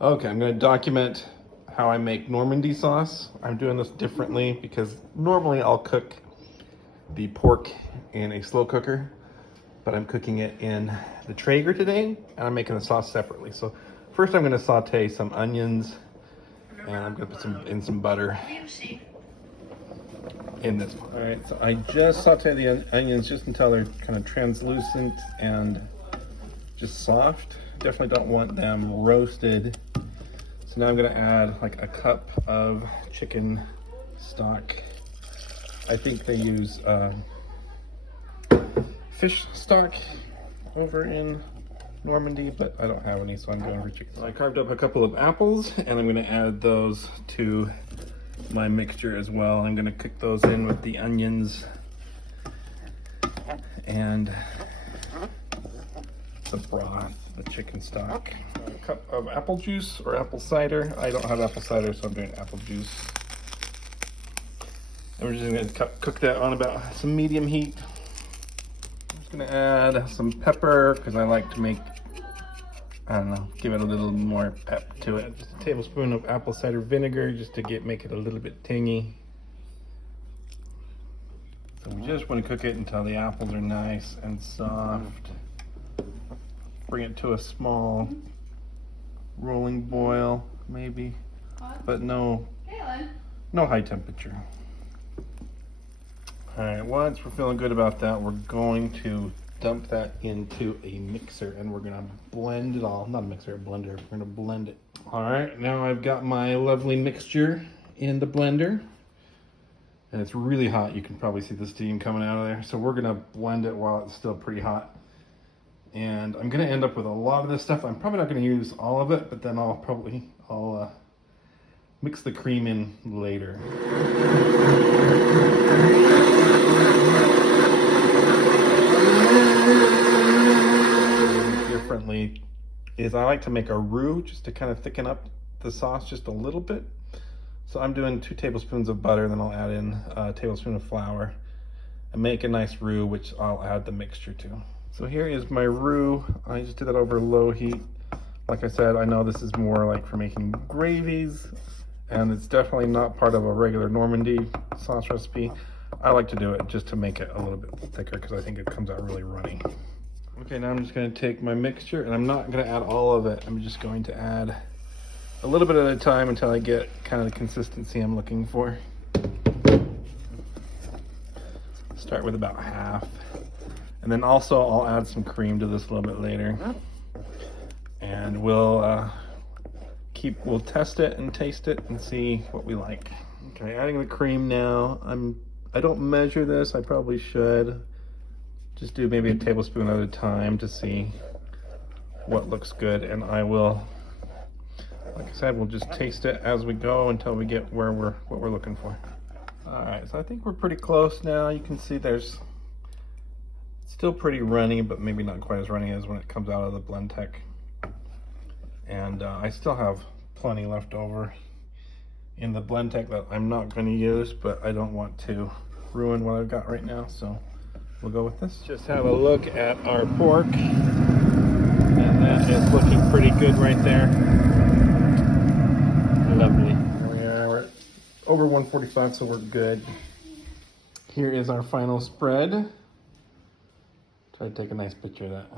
Okay, I'm going to document how I make Normandie sauce. I'm doing this differently because normally I'll cook the pork in a slow cooker, but I'm cooking it in the Traeger today, and I'm making the sauce separately. So first I'm going to saute some onions, and I'm going to put some butter in this one. All right, so I just sauteed the onions just until they're kind of translucent and just soft. Definitely don't want them roasted. So now I'm gonna add like a cup of chicken stock. I think they use fish stock over in Normandy, but I don't have any, so I'm going for chicken. So I carved up a couple of apples, and I'm gonna add those to my mixture as well. I'm gonna cook those in with the onions and the broth, the chicken stock. A cup of apple juice or apple cider. I don't have apple cider, so I'm doing apple juice. And we're just gonna cook that on about some medium heat. I'm just gonna add some pepper because I like to make, I don't know, give it a little more pep to it. Just a tablespoon of apple cider vinegar just to make it a little bit tangy. So we just want to cook it until the apples are nice and soft. Bring it to a small rolling boil, maybe, but no high temperature. All right, once we're feeling good about that, we're going to dump that into a mixer, and we're gonna blend it all. Not a mixer, a blender. We're gonna blend it. All right, now I've got my lovely mixture in the blender, and it's really hot. You can probably see the steam coming out of there. So we're gonna blend it while it's still pretty hot. And I'm gonna end up with a lot of this stuff. I'm probably not gonna use all of it, but then I'll mix the cream in later. Differently is I like to make a roux just to kind of thicken up the sauce just a little bit. So I'm doing 2 tablespoons of butter, then I'll add in a tablespoon of flour and make a nice roux, which I'll add the mixture to. So here is my roux. I just did that over low heat. Like I said, I know this is more like for making gravies, and it's definitely not part of a regular Normandy sauce recipe. I like to do it just to make it a little bit thicker because I think it comes out really runny. Okay, now I'm just gonna take my mixture, and I'm not gonna add all of it. I'm just going to add a little bit at a time until I get kind of the consistency I'm looking for. Start with about half. And then also I'll add some cream to this a little bit later. And we'll test it and taste it and see what we like. Okay, adding the cream now. I don't measure this, I probably should. Just do maybe a tablespoon at a time to see what looks good, and I will, like I said, we'll just taste it as we go until we get what we're looking for. All right, so I think we're pretty close now. You can see there's still pretty runny, but maybe not quite as runny as when it comes out of the Blendtec. And I still have plenty left over in the Blendtec that I'm not going to use, but I don't want to ruin what I've got right now, so we'll go with this. Just have a look at our pork, and that is looking pretty good right there. Lovely. There we are. We're over 145, so we're good. Here is our final spread. Try to take a nice picture of that.